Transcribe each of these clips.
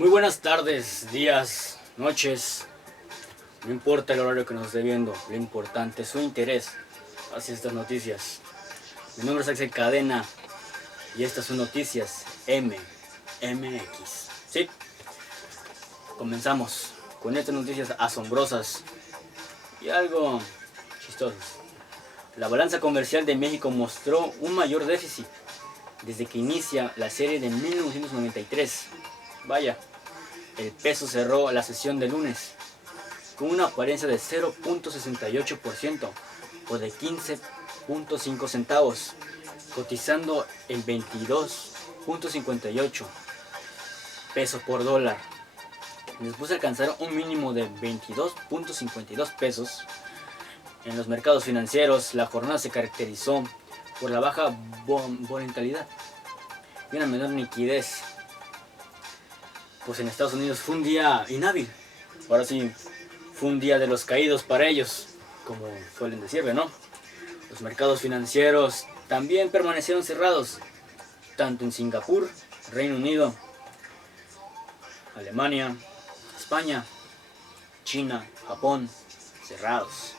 Muy buenas tardes, días, noches, no importa el horario que nos esté viendo, lo importante es su interés hacia estas noticias. Mi nombre es Axel Cadena y estas son noticias MX. Sí, comenzamos con estas noticias asombrosas y algo chistosas. La balanza comercial de México mostró un mayor déficit desde que inicia la serie de 1993. Vaya, el peso cerró la sesión de lunes con una apariencia de 0.68% o de 15.5 centavos, cotizando en 22.58 pesos por dólar. Después de alcanzar un mínimo de 22.52 pesos, en los mercados financieros la jornada se caracterizó por la baja volatilidad y una menor liquidez. Pues en Estados Unidos fue un día inhábil. Ahora sí, fue un día de los caídos para ellos, como suelen decirle, ¿no? Los mercados financieros también permanecieron cerrados, tanto en Singapur, Reino Unido, Alemania, España, China, Japón, cerrados.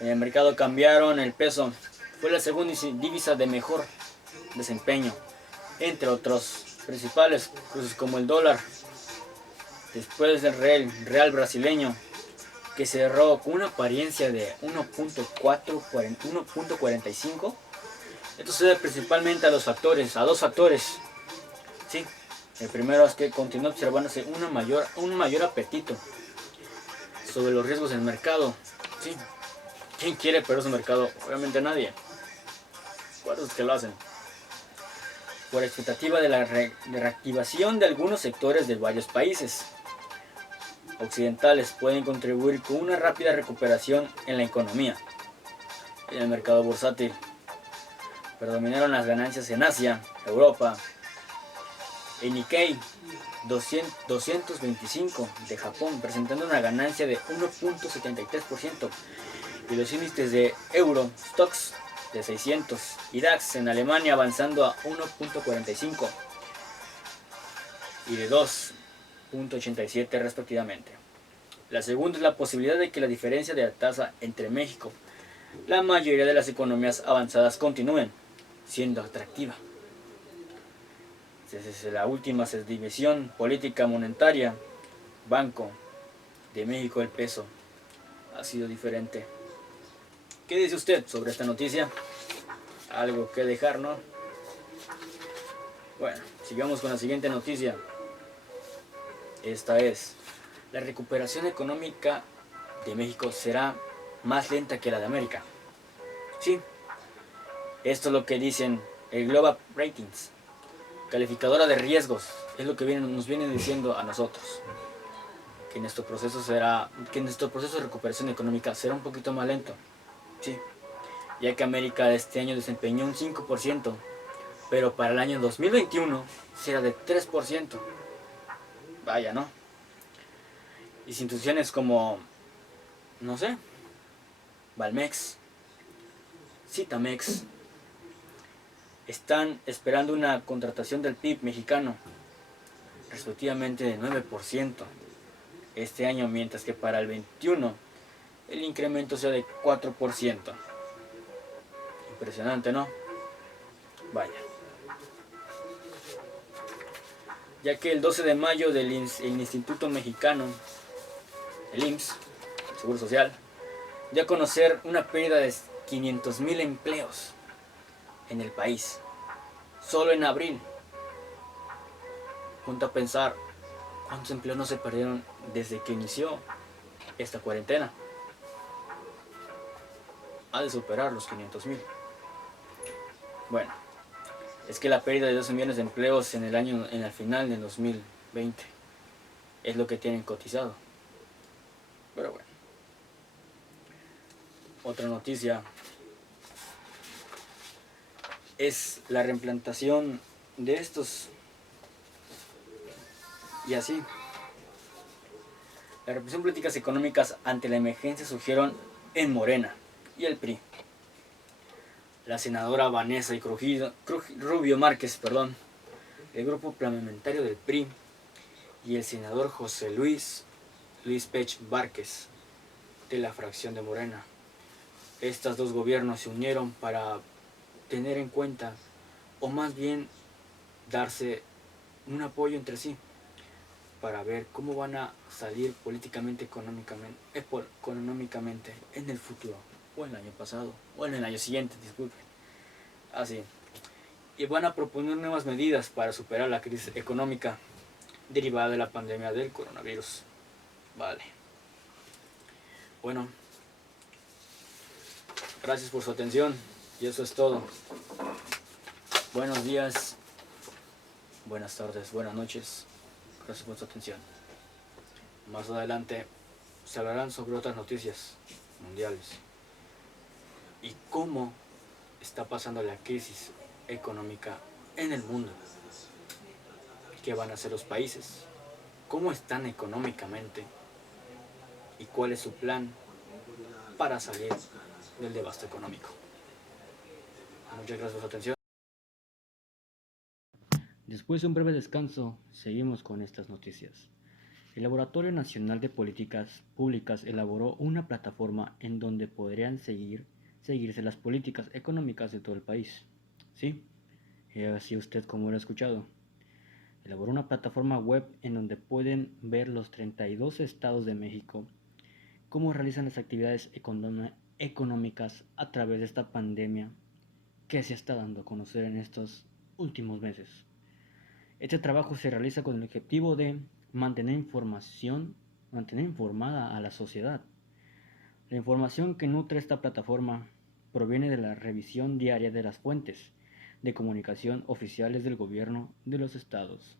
En el mercado cambiaron el peso, fue la segunda divisa de mejor desempeño, entre otros principales cruces como el dólar, después del real brasileño, que cerró con una apariencia de 1.45. Esto se debe principalmente a dos factores. Sí, el primero es que continúa observándose un mayor apetito sobre los riesgos del mercado. Sí, ¿quién quiere perder su mercado? Obviamente nadie. ¿Cuántos que lo hacen? Por expectativa de la reactivación de algunos sectores de varios países occidentales pueden contribuir con una rápida recuperación en la economía. En el mercado bursátil predominaron las ganancias en Asia, Europa. El Nikkei 225 de Japón presentando una ganancia de 1.73% y los índices de Euro Stoxx de 600 y DAX en Alemania avanzando a 1.45 y de 2.87 respectivamente. La segunda es la posibilidad de que la diferencia de la tasa entre México y la mayoría de las economías avanzadas continúen siendo atractiva. Desde la última división política monetaria, Banco de México, el peso ha sido diferente. ¿Qué dice usted sobre esta noticia? Algo que dejar, ¿no? Bueno, sigamos con la siguiente noticia. Esta es: la recuperación económica de México será más lenta que la de América. Sí, esto es lo que dicen el Global Ratings, calificadora de riesgos, es lo que nos viene diciendo a nosotros. Que nuestro proceso de recuperación económica será un poquito más lento. Sí, ya que América este año desempeñó un 5%, pero para el año 2021 será de 3%. Vaya, ¿no? Instituciones como, no sé, Valmex, Citamex, están esperando una contratación del PIB mexicano, respectivamente de 9% este año, mientras que para el 21 el incremento sea de 4%. Impresionante, ¿no? Vaya. Ya que el 12 de mayo el Instituto Mexicano, el IMSS, el Seguro Social, dio a conocer una pérdida de 500,000 empleos en el país, solo en abril. Punto a pensar cuántos empleos no se perdieron desde que inició esta cuarentena. Ha de superar los 500,000. Bueno, es que la pérdida de 12 millones de empleos en el final del 2020 es lo que tienen cotizado. Pero bueno. Otra noticia es la reimplantación de estos. Y así, la represión políticas económicas ante la emergencia surgieron en Morena y el PRI. La senadora Vanessa Rubio Márquez, el grupo parlamentario del PRI, y el senador José Luis Pech Várquez, de la fracción de Morena. Estos dos gobiernos se unieron para tener en cuenta, o más bien darse un apoyo entre sí, para ver cómo van a salir políticamente, económicamente en el futuro, o en el año pasado, o en el año siguiente, disculpen. Así. Y van a proponer nuevas medidas para superar la crisis económica derivada de la pandemia del coronavirus. Vale. Bueno, gracias por su atención y eso es todo. Buenos días, buenas tardes, buenas noches. Gracias por su atención. Más adelante se hablarán sobre otras noticias mundiales y cómo está pasando la crisis económica en el mundo. ¿Qué van a hacer los países? ¿Cómo están económicamente? ¿Y cuál es su plan para salir del devasto económico? Muchas gracias por su atención. Después de un breve descanso, seguimos con estas noticias. El Laboratorio Nacional de Políticas Públicas elaboró una plataforma en donde podrían seguirse las políticas económicas de todo el país. ¿Sí? Así usted como lo ha escuchado. Elaboró una plataforma web en donde pueden ver los 32 estados de México cómo realizan las actividades económicas a través de esta pandemia que se está dando a conocer en estos últimos meses. Este trabajo se realiza con el objetivo de mantener informada a la sociedad. La información que nutre esta plataforma proviene de la revisión diaria de las fuentes de comunicación oficiales del gobierno de los estados.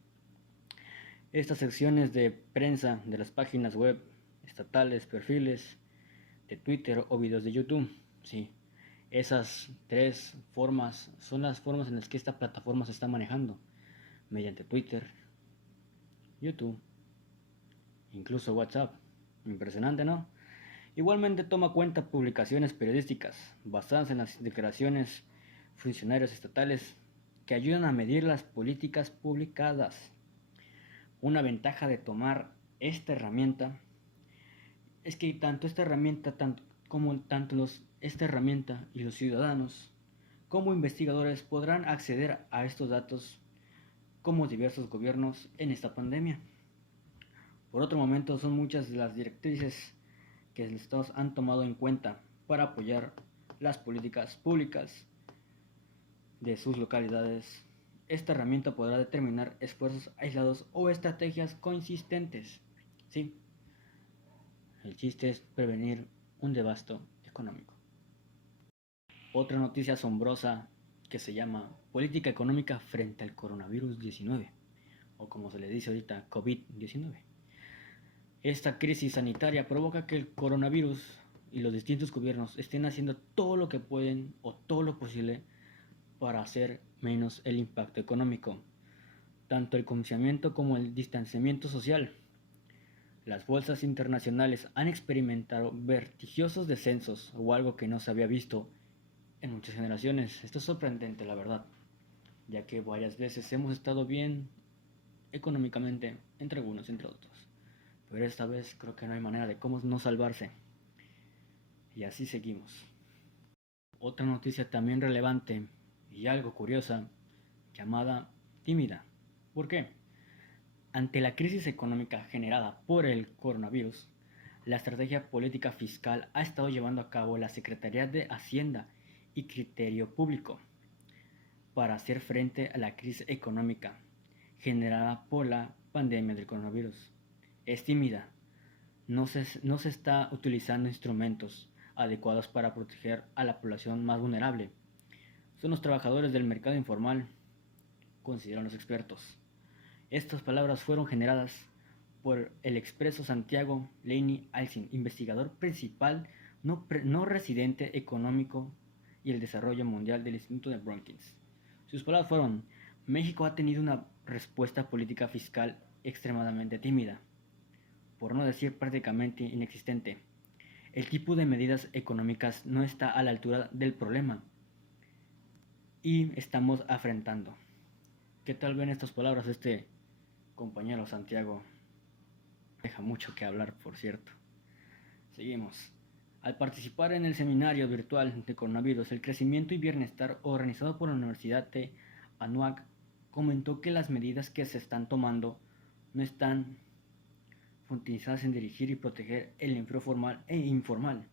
Estas secciones de prensa de las páginas web estatales, perfiles de Twitter o videos de YouTube, sí, esas tres formas son las formas en las que esta plataforma se está manejando, mediante Twitter, YouTube, incluso WhatsApp. Impresionante, ¿no? Igualmente toma cuenta publicaciones periodísticas basadas en las declaraciones funcionarios estatales que ayudan a medir las políticas publicadas. Una ventaja de tomar esta herramienta es que tanto esta herramienta y los ciudadanos como investigadores podrán acceder a estos datos como diversos gobiernos en esta pandemia. Por otro momento, son muchas de las directrices que los estados han tomado en cuenta para apoyar las políticas públicas de sus localidades. Esta herramienta podrá determinar esfuerzos aislados o estrategias consistentes. Sí, el chiste es prevenir un devasto económico. Otra noticia asombrosa que se llama Política Económica frente al coronavirus 19, o como se le dice ahorita, COVID-19. Esta crisis sanitaria provoca que el coronavirus y los distintos gobiernos estén haciendo todo lo que pueden o todo lo posible para hacer menos el impacto económico, tanto el confinamiento como el distanciamiento social. Las bolsas internacionales han experimentado vertiginosos descensos o algo que no se había visto en muchas generaciones. Esto es sorprendente, la verdad, ya que varias veces hemos estado bien económicamente entre unos entre otros. Pero esta vez creo que no hay manera de cómo no salvarse. Y así seguimos. Otra noticia también relevante y algo curiosa, llamada tímida. ¿Por qué? Ante la crisis económica generada por el coronavirus, la estrategia política fiscal ha estado llevando a cabo la Secretaría de Hacienda y Criterio Público para hacer frente a la crisis económica generada por la pandemia del coronavirus. Es tímida, no se está utilizando instrumentos adecuados para proteger a la población más vulnerable. Son los trabajadores del mercado informal, consideran los expertos. Estas palabras fueron generadas por el expreso Santiago Laney Alcin, investigador principal no residente económico y el desarrollo mundial del Instituto de Brookings. Sus palabras fueron: México ha tenido una respuesta política fiscal extremadamente tímida, por no decir prácticamente inexistente. El tipo de medidas económicas no está a la altura del problema y estamos afrontando. ¿Qué tal ven estas palabras compañero Santiago. Deja mucho que hablar, por cierto. Seguimos. Al participar en el seminario virtual de coronavirus, el crecimiento y bienestar organizado por la Universidad de Anuak, comentó que las medidas que se están tomando no están fundadas en dirigir y proteger el empleo formal e informal,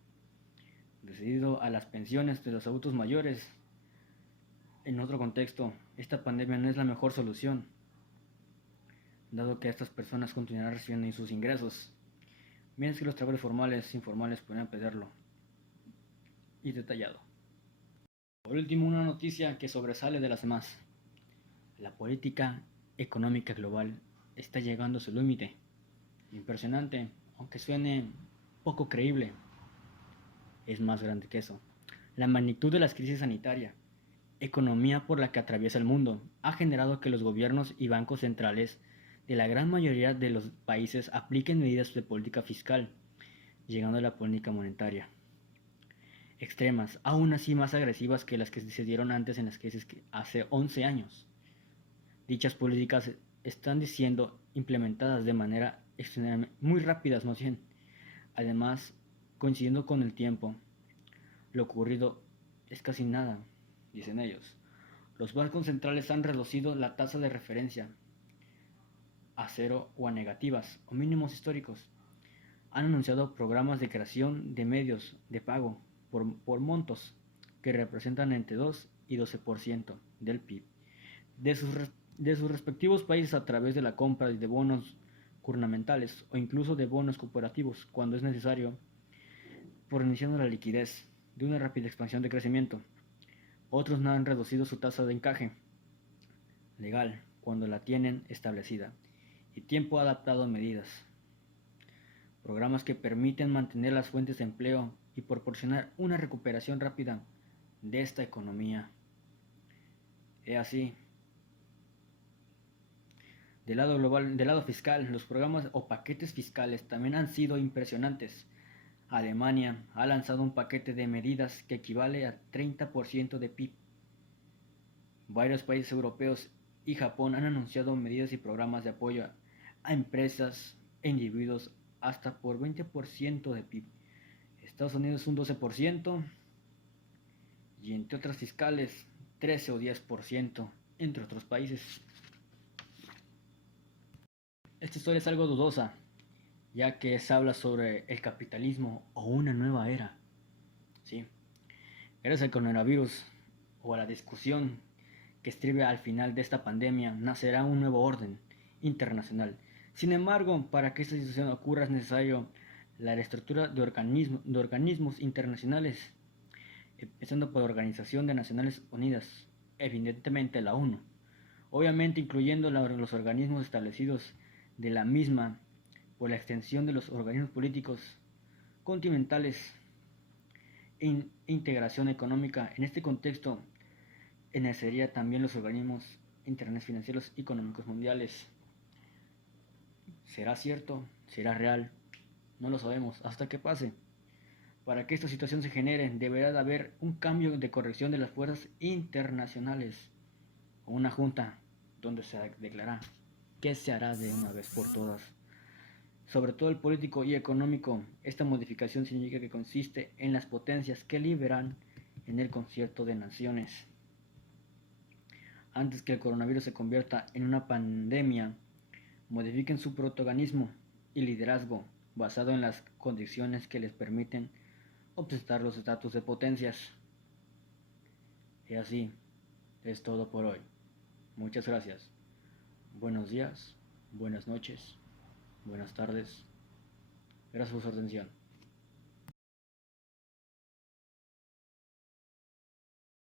decidido a las pensiones de los adultos mayores. En otro contexto, esta pandemia no es la mejor solución, dado que estas personas continuarán recibiendo sus ingresos, mientras que los trabajadores formales e informales podrían perderlo. Y detallado. Por último, una noticia que sobresale de las demás. La política económica global está llegando a su límite. Impresionante, aunque suene poco creíble, es más grande que eso. La magnitud de la crisis sanitaria, economía por la que atraviesa el mundo, ha generado que los gobiernos y bancos centrales de la gran mayoría de los países apliquen medidas de política fiscal, llegando a la política monetaria extremas, aún así más agresivas que las que se dieron antes en las crisis hace 11 años. Dichas políticas están siendo implementadas de manera muy rápidas, más bien. Además, coincidiendo con el tiempo, lo ocurrido es casi nada, dicen ellos. Los bancos centrales han reducido la tasa de referencia a cero o a negativas o mínimos históricos. Han anunciado programas de creación de medios de pago por montos que representan entre 2 y 12% del PIB de sus respectivos países a través de la compra de bonos gubernamentales o incluso de bonos cooperativos cuando es necesario, por iniciando la liquidez de una rápida expansión de crecimiento. Otros no han reducido su tasa de encaje legal cuando la tienen establecida y tiempo adaptado a medidas. Programas que permiten mantener las fuentes de empleo y proporcionar una recuperación rápida de esta economía. Es así. Del lado global, del lado fiscal, los programas o paquetes fiscales también han sido impresionantes. Alemania ha lanzado un paquete de medidas que equivale a 30% de PIB. Varios países europeos y Japón han anunciado medidas y programas de apoyo a empresas e individuos hasta por 20% de PIB. Estados Unidos un 12% y entre otras fiscales 13 o 10%, entre otros países. Esta historia es algo dudosa, ya que se habla sobre el capitalismo o una nueva era. Sí, gracias al coronavirus o a la discusión que estribe al final de esta pandemia, nacerá un nuevo orden internacional. Sin embargo, para que esta situación ocurra es necesario la reestructura de organismos internacionales, empezando por la Organización de Naciones Unidas, evidentemente la ONU, obviamente incluyendo los organismos establecidos de la misma por la extensión de los organismos políticos continentales e integración económica. En este contexto, nacería también los organismos internacionales financieros y económicos mundiales. ¿Será cierto? ¿Será real? No lo sabemos hasta que pase. Para que esta situación se genere, deberá de haber un cambio de corrección de las fuerzas internacionales o una junta donde se declarará qué se hará de una vez por todas. Sobre todo el político y económico, esta modificación significa que consiste en las potencias que liberan en el concierto de naciones. Antes que el coronavirus se convierta en una pandemia, modifiquen su protagonismo y liderazgo basado en las condiciones que les permiten obtentar los estatus de potencias. Y así es todo por hoy. Muchas gracias. Buenos días, buenas noches, buenas tardes. Gracias por su atención.